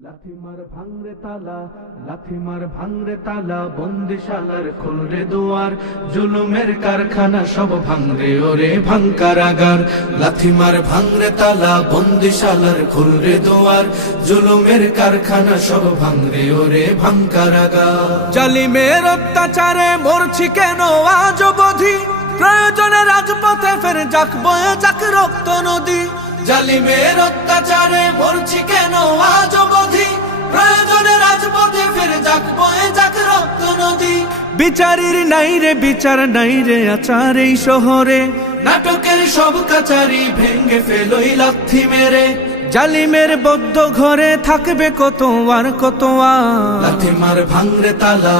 লাথিমার ভাঙরে তালা, লাথিমার ভাঙরে তালা, বন্দিশালার খুলরে দুয়ার, জুলুমের কারখানা সব ভাঙরে ওরে ভাঙকারাগার। লাথিমার ভাঙরে তালা, বন্দিশালার খুলরে দুয়ার, জুলুমের কারখানা সব ভাঙরে ওরে ভাঙকারাগার। জালিমের অত্যাচারে মরছি কেন আজ অবধি, প্রয়োজনে রাজপথে ফের যাক বয়ে যাক রক্ত নদী। জালিমের অত্যাচারে মরছি কেন আজ অবধি, প্রয়োজনে রাজপথে ফের যাক বয়ে যাক রক্ত নদী। বিচারের নাই রে বিচার নাই রে আচার এই শহরে, নাটকের সব কাচারি ভেঙ্গে ফেলোই লাথি মেরে। জালিমের বদ্ধ ঘরে থাকবে কত আর কত আর। লাথিমার ভাঙরে তালা,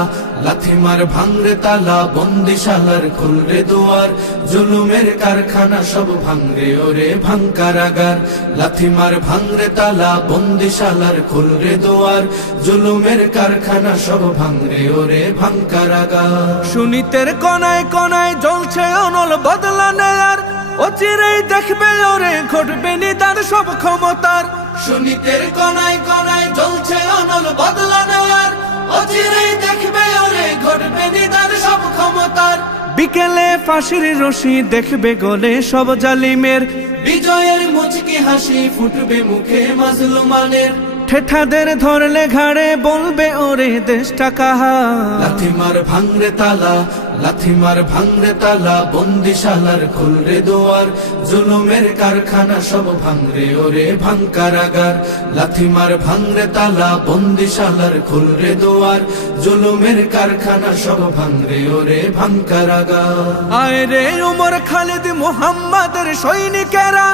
লাথিমার ভাঙরে তালা, বন্দিশালার খুলরে দুয়ার, জুলুমের কারখানা সব ভাঙরে ওরে ভাঙকারাগার। লাথিমার ভাঙরে তালা, বন্দিশালার খুলরে দুয়ার, জুলুমের কারখানা সব ভাঙরে ওরে ভাঙকারাগার। সুনীতের কনায় কনায় জ্বলছে অনল বদলা নেয়ার, অচিরেই দেখবে ওরে ঘটবে নিদান সব ক্ষমতার। সুনীতের কনায় কনায় জ্বলছে অনল বদলা নেয়ার, অচিরেই দেখবে ওরে ঘটবে নিদান সব ক্ষমতার। বিকেলে ফাঁসির রশি দেখবে গলে সব জালিমের, বিজয়ের মুচকি হাসি ফুটবে মুখে মাজলুমানের। ঠেঠাদের ধরলে ঘাড়ে বলবে ওরে দেশটা কাহার। লাথিমার ভাঙরে তালা, লাথিমার ভাঙরে তালা, বন্দিশালার খুলরে দুয়ার, জুলুমের কারখানা সব ভাঙরে ওরে ভাঙকারাগার। লাথিমার ভাঙরে তালা, বন্দিশালার খুলরে দুয়ার, জুলুমের কারখানা সব ভাঙরে ওরে ভাঙকারাগার। আয় রে উমর খালিদ মুহাম্মাদের সৈনিকেরা,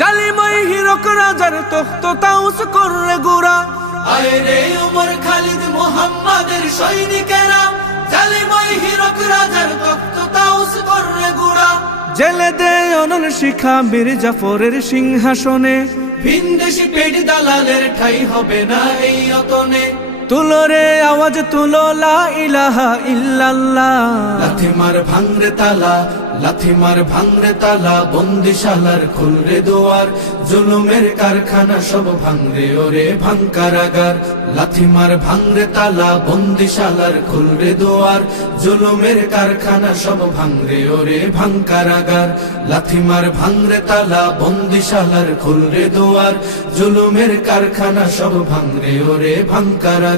জালিমাই হিরক রাজার তখ্ত তাউস কররে গুড়া। আয় রে উমর খালিদ মুহাম্মাদের সৈনিকেরা, জালিমাই হিরক রাজার তখ্ত তাউস কররে গুড়া। জেলে দে অনল শিখা বীর জাফরের সিংহাসনে, ভিনদেশি পেট দালালের ঠাই হবে না এই অতনে। তুলো রে আওয়াজ তুলো লা ইলাহা ইল্লাল্লাহ। লাথিমার ভাঙরে তালা, লাথিমার ভাঙরে তালা, বন্দিশালার খুলরে দুয়ার, জুলুমের কারখানা সব ভাঙরে ওরে ভাঙকারাগার। লাথিমার ভাঙরে তালা, বন্দিশালার খুলরে দুয়ার, জুলুমের কারখানা সব ভাঙরে ওরে ভাঙকারাগার। লাথিমার ভাঙরে তালা, বন্দিশালার খুলরে দুয়ার, জুলুমের কারখানা সব ভাঙরে ওরে ভাঙকারাগার।